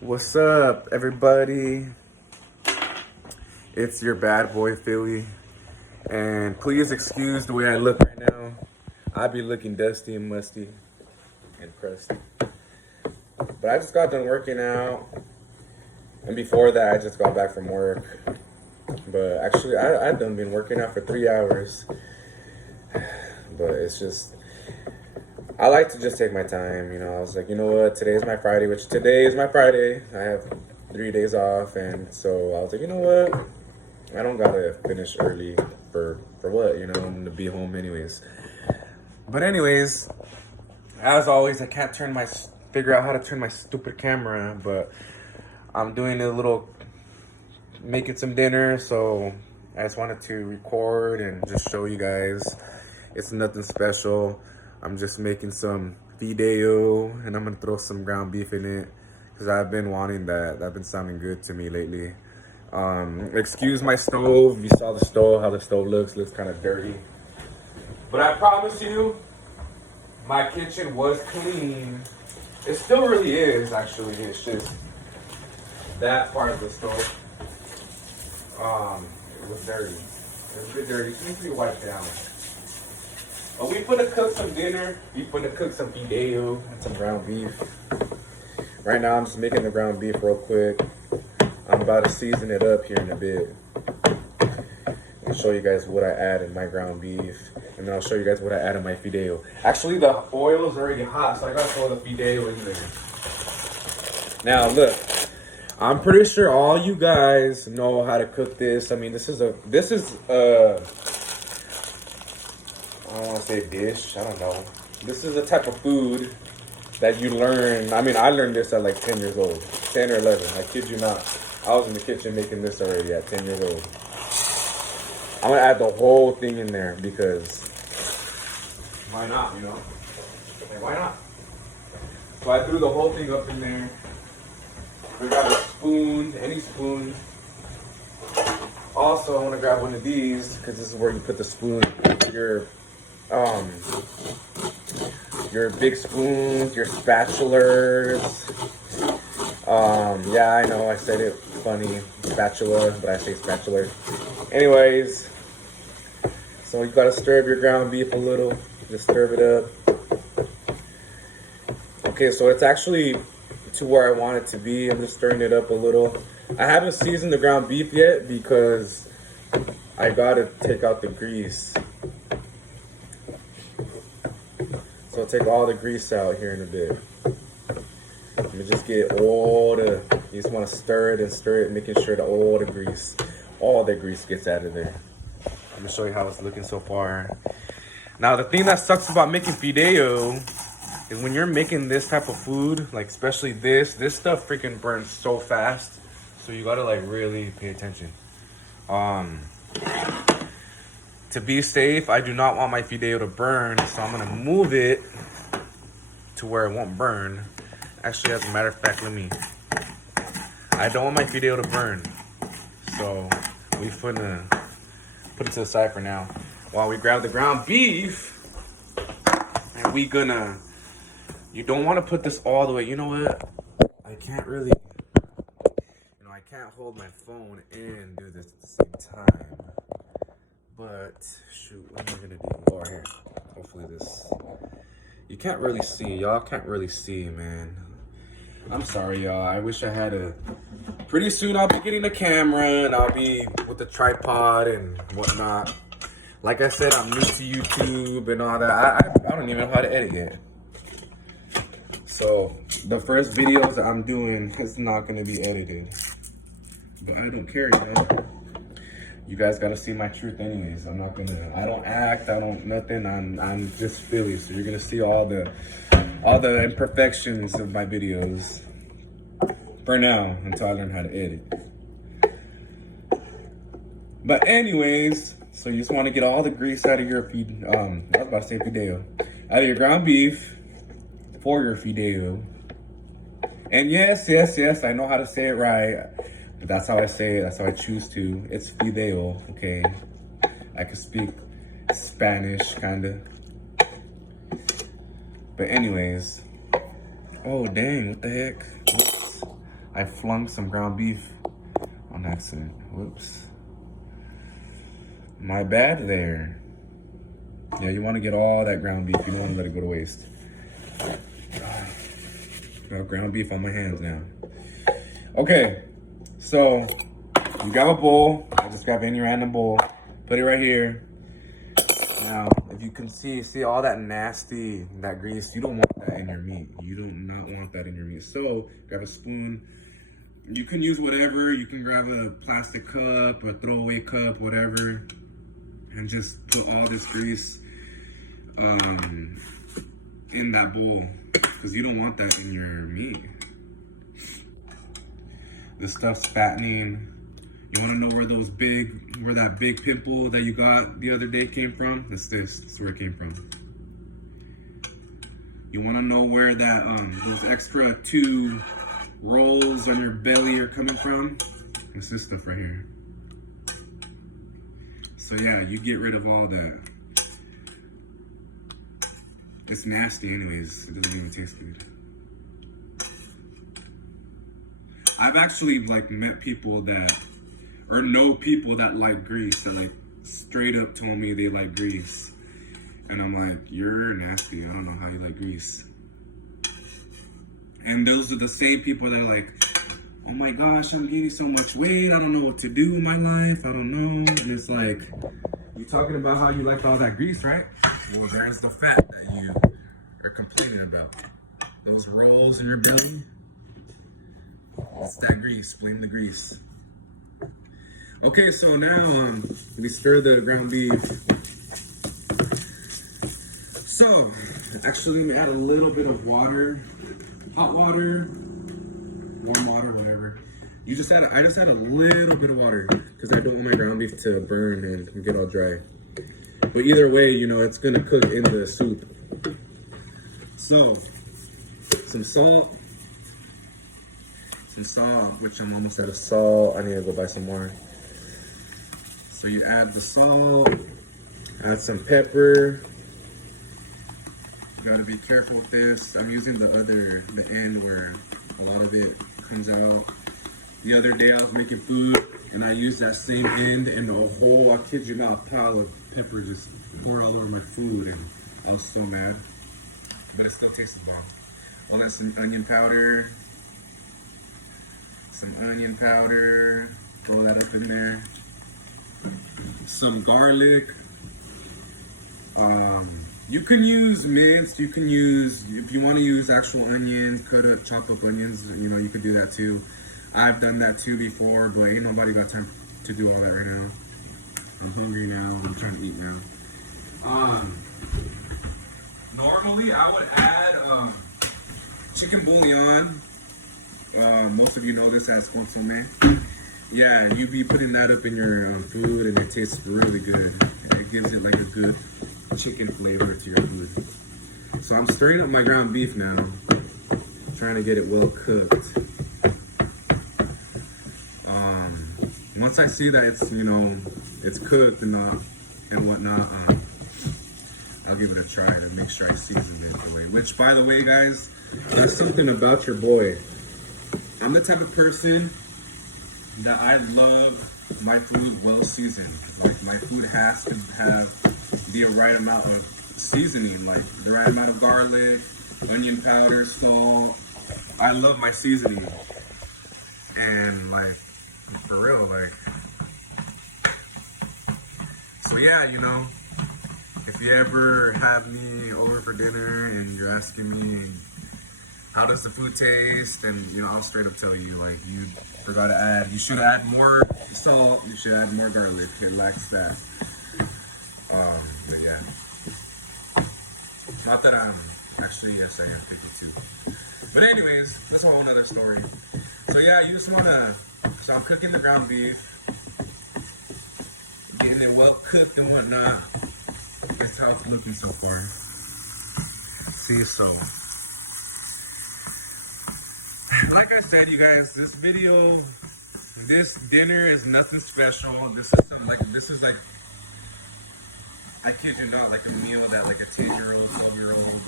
What's up, everybody? It's your bad boy Philly, and please excuse the way I look right now. I be looking dusty and musty and crusty. But I just got done working out, and before that, I just got back from work. But actually, I've done been working out for 3 hours. But it's just, I like to just take my time. I was like, you know what? Today's my Friday, which today is my Friday. I have 3 days off, and so I was like, you know what? I don't gotta finish early for what? I'm gonna be home anyways. But anyways, as always, I can't figure out how to turn my stupid camera, but I'm doing making some dinner, so I just wanted to record and just show you guys. It's nothing special. I'm just making some fideo, and I'm gonna throw some ground beef in it because I've been wanting that. That's been sounding good to me lately. Excuse my stove. You saw the stove, how the stove looks kind of dirty. But I promise you, my kitchen was clean. It still really is, actually. It's just that part of the stove. It was dirty. It was a bit dirty. It needs to be wiped down. But we finna cook some dinner. We finna cook some fideo and some ground beef. Right now, I'm just making the ground beef real quick. I'm about to season it up here in a bit. I'll show you guys what I add in my ground beef. And then I'll show you guys what I add in my fideo. Actually, the oil is already hot, so I gotta throw the fideo in there. Now, look. I'm pretty sure all you guys know how to cook this. I mean, this is I don't want to say dish. I don't know. This is a type of food that you learn. I mean, I learned this at like 10 years old. 10 or 11. I kid you not. I was in the kitchen making this already at 10 years old. I'm going to add the whole thing in there because why not, Like, why not? So I threw the whole thing up in there. We got a spoon, any spoon. Also, I want to grab one of these because this is where you put the spoon. Your big spoons, your spatulas. Yeah, I know I said it funny, spatula, but I say spatula. Anyways, so you gotta stir up your ground beef a little. Just stir it up. Okay, so it's actually to where I want it to be. I'm just stirring it up a little. I haven't seasoned the ground beef yet because I gotta take out the grease. So I'll take all the grease out here in a bit. Let me just get you just want to stir it, making sure that all the grease gets out of there. Let me show you how it's looking so far. Now, the thing that sucks about making fideo is when you're making this type of food, like especially this stuff freaking burns so fast. So you gotta like really pay attention. To be safe, I do not want my fideo to burn, so I'm gonna move it to where it won't burn. Actually, as a matter of fact, I don't want my fideo to burn. So we finna put it to the side for now. While we grab the ground beef, and you don't want to put this all the way. You know what? I can't really, I can't hold my phone and do this at the same time. But shoot, what am I gonna do? Oh, here. Hopefully this. You can't really see. Y'all can't really see, man. I'm sorry, y'all. I wish I had Pretty soon I'll be getting a camera and I'll be with the tripod and whatnot. Like I said, I'm new to YouTube and all that. I don't even know how to edit yet. So the first videos that I'm doing is not gonna be edited. But I don't care, You guys gotta see my truth anyways. I don't act, nothing. I'm just Philly, so you're gonna see all the imperfections of my videos. For now, until I learn how to edit. But anyways, so you just wanna get all the grease out of your I was about to say fideo. Out of your ground beef for your fideo. And yes, I know how to say it right. But that's how I say it. That's how I choose to. It's fideo, okay? I can speak Spanish, kinda. But anyways. Oh, dang, what the heck? Oops. I flung some ground beef on accident. Whoops. My bad there. Yeah, you want to get all that ground beef. You don't want to let it go to waste. Got ground beef on my hands now. Okay, so you grab a bowl. I just grab any random bowl. Put it right here. Now, if you can see all that nasty, that grease, you don't want that in your meat. You do not want that in your meat. So, grab a spoon. You can use whatever. You can grab a plastic cup, a throwaway cup, whatever. And just put all this grease in that bowl. Because you don't want that in your meat. This stuff's fattening. You want to know where that big pimple that you got the other day came from? That's this. That's where it came from. You want to know where that those extra 2 rolls on your belly are coming from? It's this stuff right here. So yeah, you get rid of all that. It's nasty anyways. It doesn't even taste good. I've actually like met people that, or know people that like grease, that like straight up told me they like grease. And I'm like, you're nasty. I don't know how you like grease. And those are the same people that are like, oh my gosh, I'm gaining so much weight. I don't know what to do in my life. I don't know. And it's like, you talking about how you like all that grease, right? Well, there's the fat that you are complaining about. Those rolls in your belly. It's that grease. Blame the grease. Okay, so now we stir the ground beef. So, actually, we add a little bit of water, hot water, warm water, whatever. I just add a little bit of water because I don't want my ground beef to burn and get all dry. But either way, you know, it's gonna cook in the soup. So, some salt, which I'm almost out of salt. I need to go buy some more. So you add the salt, add some pepper. You gotta be careful with this. I'm using the end where a lot of it comes out. The other day I was making food and I used that same end and the whole, I kid you not, pile of pepper just poured all over my food and I was so mad. But it still tasted bomb. Well, then some onion powder. Throw that up in there. Some garlic. You can use minced. You can use, if you want to use actual onions, chop up onions. You know, you could do that too. I've done that too before, but ain't nobody got time to do all that right now. I'm hungry now. I'm trying to eat now. Normally I would add chicken bouillon. Most of you know this as consomme. Yeah, you be putting that up in your food and it tastes really good. It gives it like a good chicken flavor to your food. So I'm stirring up my ground beef now, trying to get it well cooked. Once I see that it's, you know, it's cooked and whatnot, I'll give it a try to make sure I season it the way. Which, by the way, guys, that's something about your boy. I'm the type of person that I love my food well seasoned. Like, my food has to have the right amount of seasoning, like the right amount of garlic, onion powder, salt. I love my seasoning. And like, for real, like, so yeah, you know, if you ever have me over for dinner and you're asking me, how does the food taste? And, you know, I'll straight up tell you, like, you forgot to add, you should add more salt, you should add more garlic. It lacks that. But yeah. Not that I'm, actually, yes, I am 52. But anyways, that's a whole nother story. So yeah, you just wanna, so I'm cooking the ground beef, getting it well cooked and whatnot. That's how it's looking so far. See, so. Like I said, you guys, this video, this dinner is nothing special. This is like, I kid you not, like a meal that like a 10-year-old, 12-year-old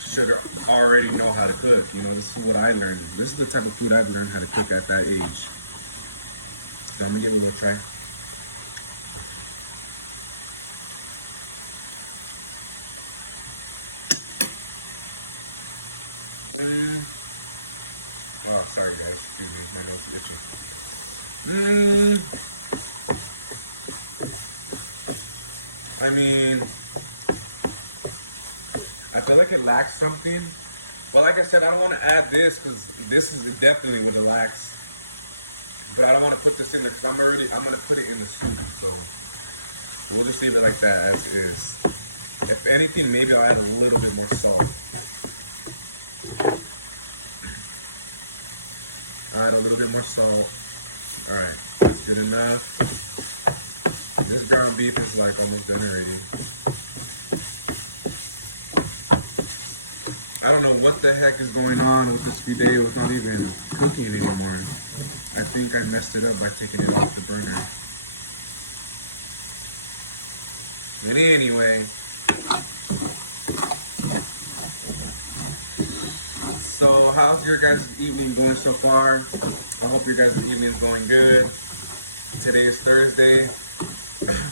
should already know how to cook. You know, this is what I learned. This is the type of food I've learned how to cook at that age. So I'm gonna give it a little try. Oh, sorry guys. Excuse me. My nose is itching. I mean, I feel like it lacks something. But like I said, I don't want to add this because this is definitely would have lacks. But I don't want to put this in there because I'm going to put it in the soup. So we'll just leave it like that as is. If anything, maybe I'll add a little bit more salt. Add a little bit more salt. Alright, that's good enough. This ground beef is like almost done already. I don't know what the heck is going on with this filet. It's not even cooking anymore. I think I messed it up by taking it off the burner. But anyway, so how's your guys' evening going so far? I hope your guys' evening is going good. Today is Thursday.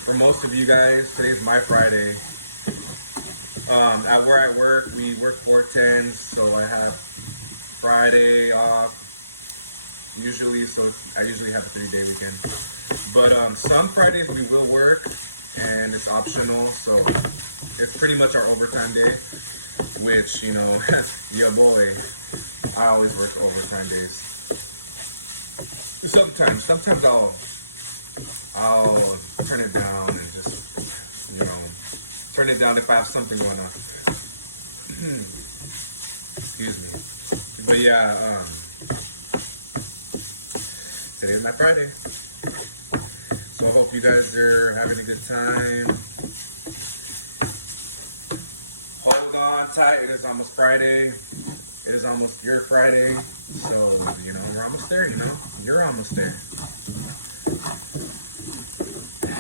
For most of you guys, today's my Friday. At where I work, we work 4/10s, so I have Friday off usually, so I usually have a 3-day weekend. But some Fridays we will work, and it's optional, so it's pretty much our overtime day, which, you know, your boy, I always work overtime days. Sometimes I'll turn it down and just, you know, turn it down if I have something going on. Excuse me. But yeah, today is my Friday. So I hope you guys are having a good time. Hold on tight. It is almost Friday. It is almost your Friday. So, you know, we're almost there, you know. You're almost there.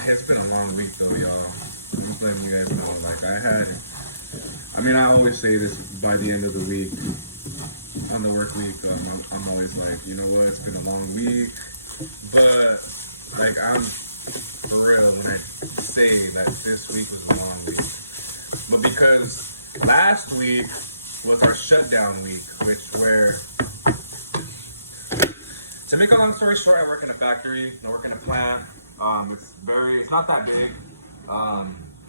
It's been a long week though, y'all. I'm just letting you guys know. Like I always say this by the end of the week, on the work week, I'm always like, you know what, it's been a long week. But, like, I'm for real when I say that this week was a long week. But because last week was our shutdown week, to make a long story short, I work in a factory, I work in a plant. It's not that big.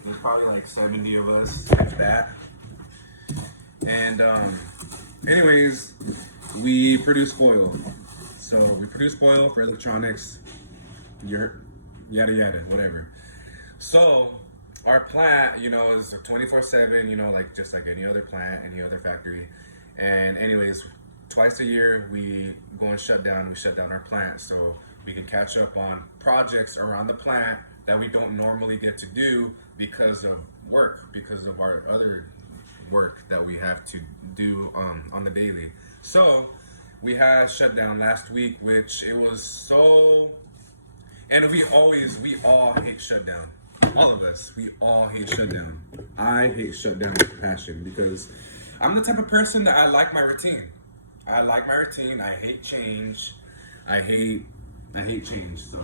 There's probably like 70 of us, if that. And anyways, we produce foil. So we produce foil for electronics, yada yada, whatever. So our plant, you know, is 24/7, you know, like just like any other plant, any other factory. And anyways, twice a year we go and shut down. We shut down our plant so we can catch up on projects around the plant that we don't normally get to do because of work, because of our other work that we have to do on the daily. So we had shut down last week, which it was so, and we all hate shutdown. All of us, we all hate shutdown. I hate shutdown with passion because I'm the type of person that I like my routine. I like my routine. I hate change. I hate change. So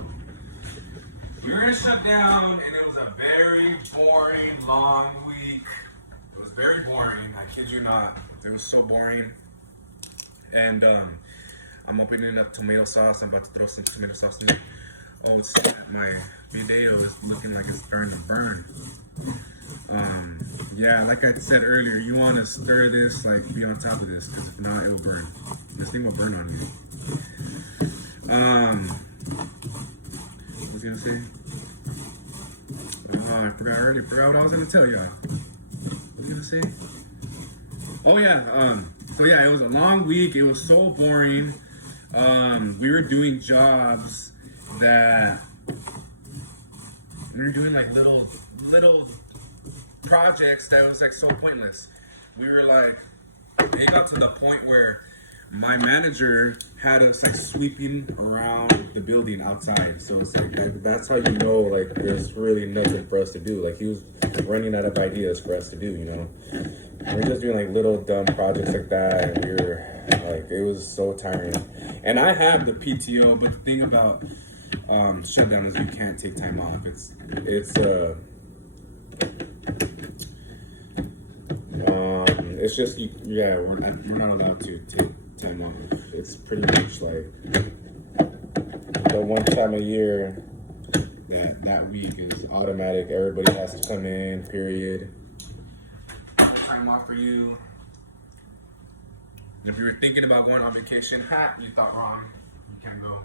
we were in shutdown, and it was a very boring, long week. It was very boring. I kid you not. It was so boring. And I'm opening up tomato sauce. I'm about to throw some tomato sauce in it. Oh, my video is looking like it's starting to burn. Yeah, like I said earlier, you want to stir this, like be on top of this, because if not, it will burn. This thing will burn on you. What was I gonna say? I forgot what I was gonna tell y'all. What was I gonna say? Oh yeah, so yeah, it was a long week. It was so boring. We were doing jobs that we were doing like little projects that was like so pointless. We were like, it got to the point where my manager had us like sweeping around the building outside. So it's like that's how you know like there's really nothing for us to do. Like he was running out of ideas for us to do, you know. We're just doing like little dumb projects like that, and we were like, it was so tiring. And I have the PTO, but the thing about shutdown is you can't take time off. It's just yeah, we're not allowed to take time off. It's pretty much like the one time a year that week is automatic. Everybody has to come in. Period. No time off for you. If you were thinking about going on vacation, you thought wrong. You can't go.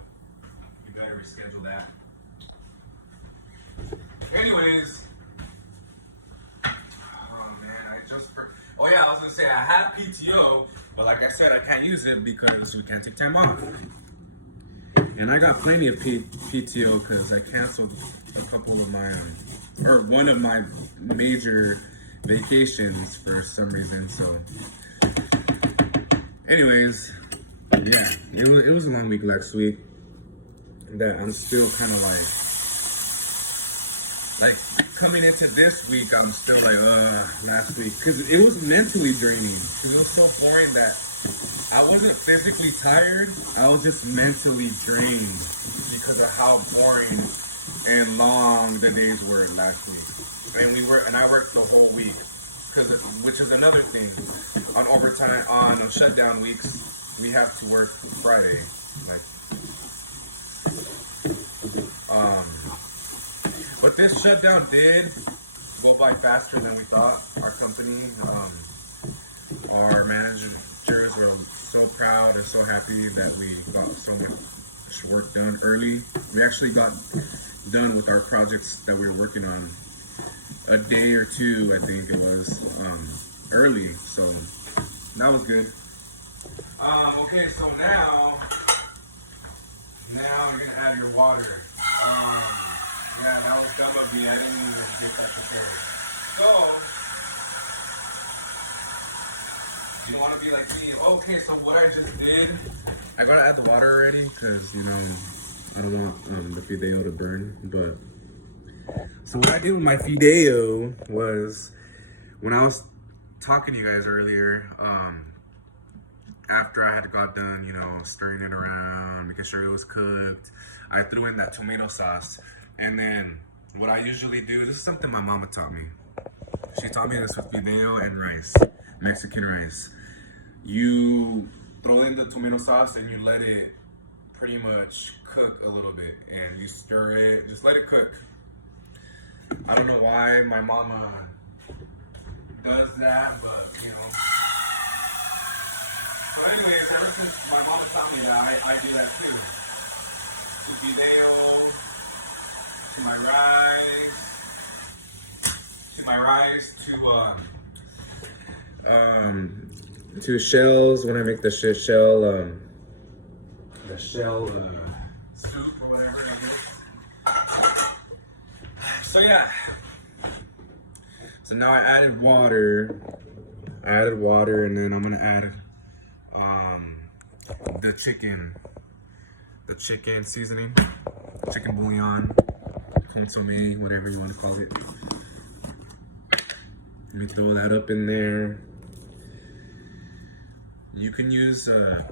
You better reschedule that. Anyways. Oh yeah, I was gonna say I have PTO, but like I said, I can't use it because we can't take time off. And I got plenty of PTO because I canceled a couple of or one of my major vacations for some reason. So, anyways, yeah, it was a long week last week. That I'm still kind of like coming into this week, I'm still like, last week. Because it was mentally draining. It was so boring that I wasn't physically tired. I was just mentally drained because of how boring and long the days were last week. And I worked the whole week. Which is another thing. On overtime, on shutdown weeks, we have to work Friday. But this shutdown did go by faster than we thought. Our company, our managers were so proud and so happy that we got so much work done early. We actually got done with our projects that we were working on a day or two, I think it was, early. So that was good. Okay, so now you're gonna add your water. Yeah, that was dumb of me. I didn't even get that prepared. So, you don't want to be like me. Okay, so what I just did, I gotta add the water already because, you know, I don't want the fideo to burn. But, so what I did with my fideo was, when I was talking to you guys earlier, after I had got done, you know, stirring it around, making sure it was cooked, I threw in that tomato sauce. And then what I usually do, this is something my mama taught me. She taught me this with fideo and rice, Mexican rice. You throw in the tomato sauce and you let it pretty much cook a little bit. And you stir it, just let it cook. I don't know why my mama does that, but you know. So anyways, ever since my mama taught me that, I do that too. Fideo. To my rice, to shells when I make the shell soup or whatever I do. So yeah. So now I added water. And then I'm gonna add the chicken seasoning, chicken bouillon. Consomme, whatever you want to call it. Let me throw that up in there. You can use a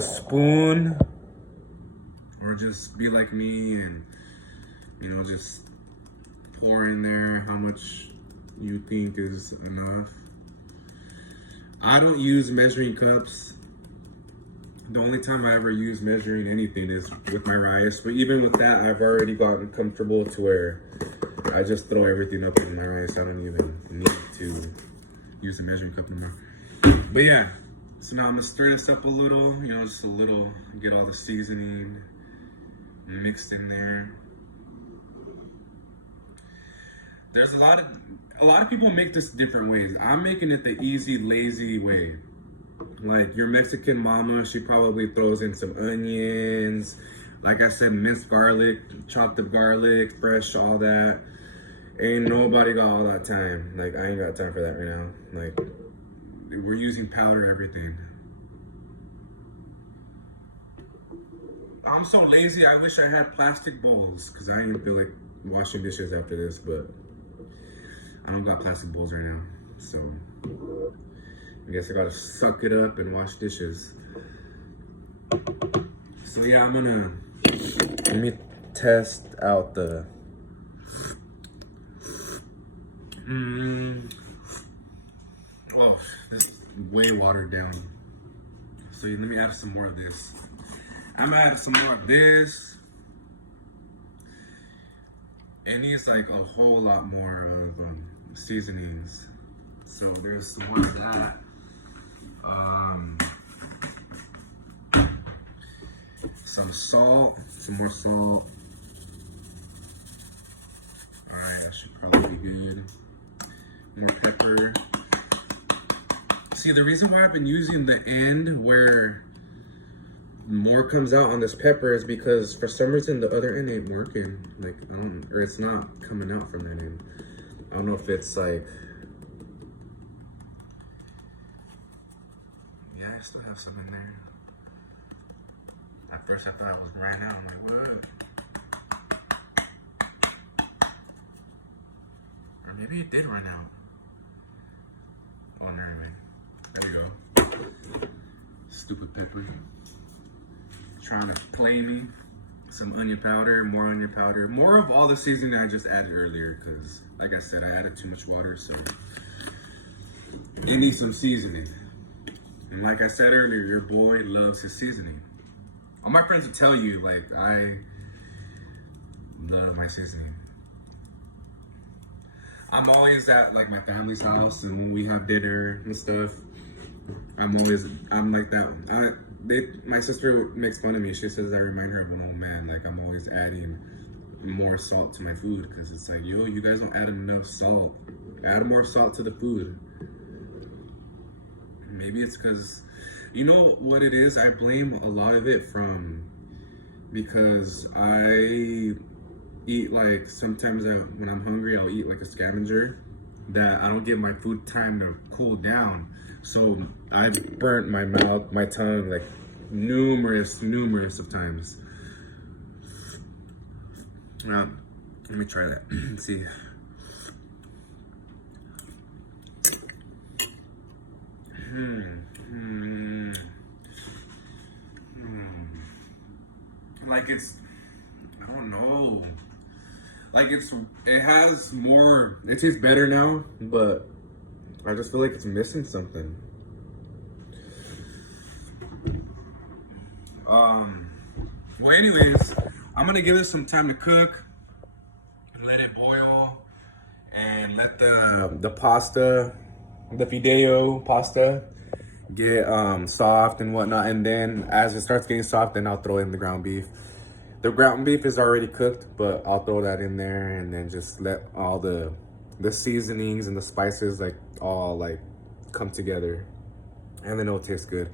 spoon, or just be like me and, you know, just pour in there how much you think is enough. I don't use measuring cups. The only time I ever use measuring anything is with my rice. But even with that, I've already gotten comfortable to where I just throw everything up in my rice. I don't even need to use a measuring cup anymore. But yeah, so now I'm gonna stir this up a little, you know, just a little, get all the seasoning mixed in there. There's a lot of people make this different ways. I'm making it the easy, lazy way. Like your Mexican mama, she probably throws in some onions, like I said, minced garlic, chopped up garlic, fresh, all that. Ain't nobody got all that time. Like, I ain't got time for that right now. Like, we're using powder everything. I'm so lazy. I wish I had plastic bowls because I didn't feel like washing dishes after this, but I don't got plastic bowls right now. So I guess I gotta suck it up and wash dishes. So yeah, let me test out the oh, this is way watered down. So let me add some more of this. I'm gonna add some more of this. It needs like a whole lot more of seasonings. So there's some more of that. Some salt, some more salt. All right, that should probably be good. More pepper. See, the reason why I've been using the end where more comes out on this pepper is because for some reason the other end ain't working. Like, or it's not coming out from that end. I don't know if it's like, yeah, I still have some in there. At first I thought it was ran out. I'm like, what? Or maybe it did run out. Oh, never mind. There you go. Stupid pepper. Trying to play me. Some onion powder, more of all the seasoning I just added earlier, because like I said, I added too much water, so it needs some seasoning. And like I said earlier, your boy loves his seasoning. All my friends will tell you, like, I love my seasoning. I'm always at like my family's house, and when we have dinner and stuff, I'm like that. My sister makes fun of me. She says I remind her of an old man. Like, I'm always adding more salt to my food because it's like, yo, you guys don't add enough salt. Add more salt to the food. Maybe it's because, you know what it is? I blame a lot of it because I eat, like, sometimes when I'm hungry, I'll eat like a scavenger, that I don't give my food time to cool down. So I've burnt my mouth, my tongue, like numerous of times. Let me try that. Let's see. Like, it's, I don't know. Like, it has more, it tastes better now, but I just feel like it's missing something. Well, anyways, I'm gonna give it some time to cook, let it boil, and let the pasta, the fideo pasta, get soft and whatnot. And then as it starts getting soft, then I'll throw in the ground beef. The ground beef is already cooked, but I'll throw that in there and then just let all the seasonings and the spices like all like come together, and then it'll taste good.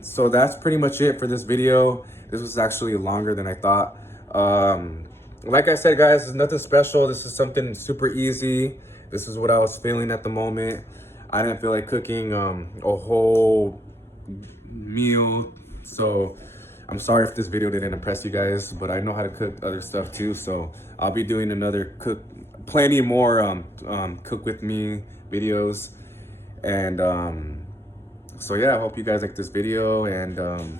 So that's pretty much it for this video. This was actually longer than I thought. Like I said, guys, it's nothing special. This is something super easy. This is what I was feeling at the moment. I didn't feel like cooking a whole meal, so I'm sorry if this video didn't impress you guys, but I know how to cook other stuff too, so I'll be doing plenty more cook with me videos. And so yeah, I hope you guys like this video, and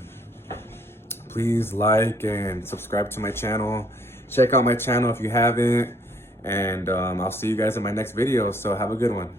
please like and subscribe to my channel. Check out my channel if you haven't, and I'll see you guys in my next video, so have a good one.